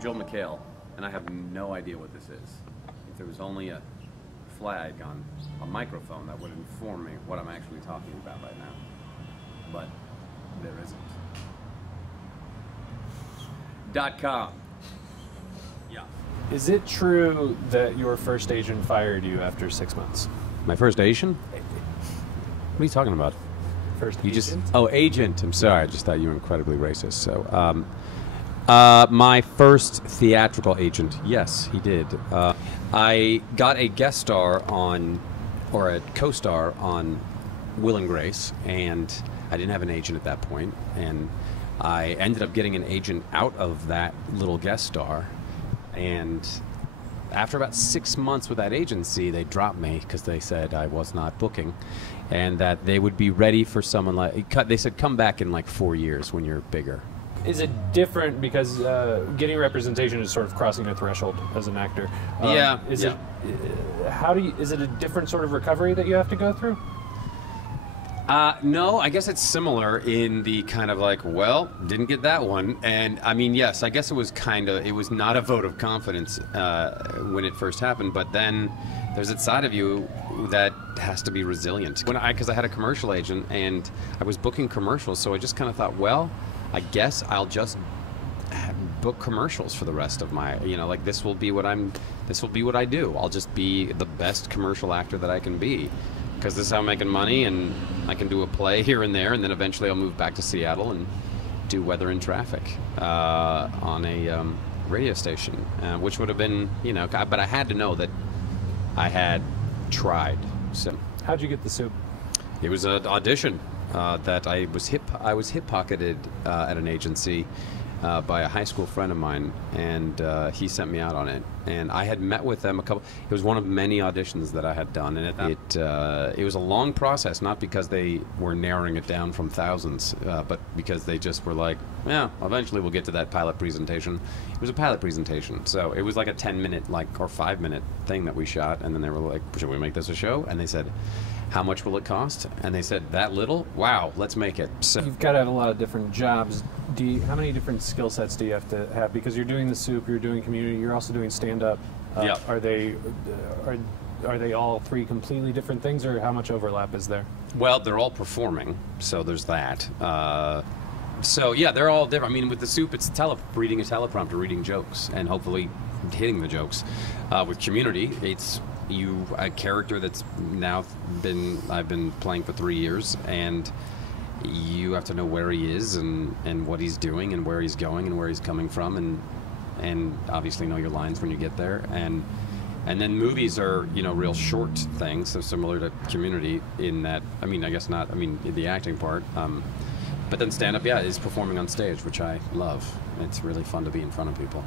I'm Joel McHale, and I have no idea what this is. If there was only a flag on a microphone, that would inform me what I'm actually talking about right now. But there isn't. .com. Yeah. Is it true that your first agent fired you after 6 months? My first agent? What are you talking about? First You agent? just agent. I'm sorry. I just thought you were incredibly racist. So, my first theatrical agent, yes, he did. I got a guest star on, or a co-star on Will and Grace, and I didn't have an agent at that point, and I ended up getting an agent out of that little guest star, and after about 6 months with that agency, they dropped me because they said I was not booking, and that they would be ready for someone like, they said come back in like 4 years when you're bigger. Is it different because getting representation is sort of crossing a threshold as an actor? Is it a different sort of recovery that you have to go through? No, I guess it's similar in the kind of like, well, didn't get that one. And I mean, yes, I guess it was not a vote of confidence when it first happened, but then there's that side of you that has to be resilient. Because I had a commercial agent and I was booking commercials, so I just kind of thought, well, I guess I'll just book commercials for the rest of my, like this will be what I do. I'll just be the best commercial actor that I can be. Because this is how I'm making money, and I can do a play here and there, and then eventually I'll move back to Seattle and do Weather and Traffic on a radio station, which would have been, but I had to know that I had tried. So how'd you get the soup? It was an audition that I was hip pocketed at an agency by a high school friend of mine, and he sent me out on it. And I had met with them it was one of many auditions that I had done, and it was a long process, not because they were narrowing it down from thousands, but because they just were like, yeah, eventually we'll get to that pilot presentation. It was a pilot presentation, so it was like a 10-minute or 5-minute thing that we shot, and then they were like, should we make this a show? And they said, how much will it cost? And they said, that little? Wow, let's make it. So you've got to have a lot of different jobs. How many different skill sets do you have to have? Because you're doing the soup, you're doing community, you're also doing stand-up. Yeah. Are they all three completely different things, or how much overlap is there? Well, they're all performing, so there's that. So yeah, they're all different. I mean, with the soup, it's reading a teleprompter, reading jokes, and hopefully hitting the jokes. With community, it's a character that's now I've been playing for 3 years, and you have to know where he is and what he's doing and where he's going and where he's coming from, and obviously know your lines when you get there. And then movies are, real short things, so similar to community in that, I mean, I guess not, I mean, the acting part. But then stand-up, yeah, is performing on stage, which I love. It's really fun to be in front of people.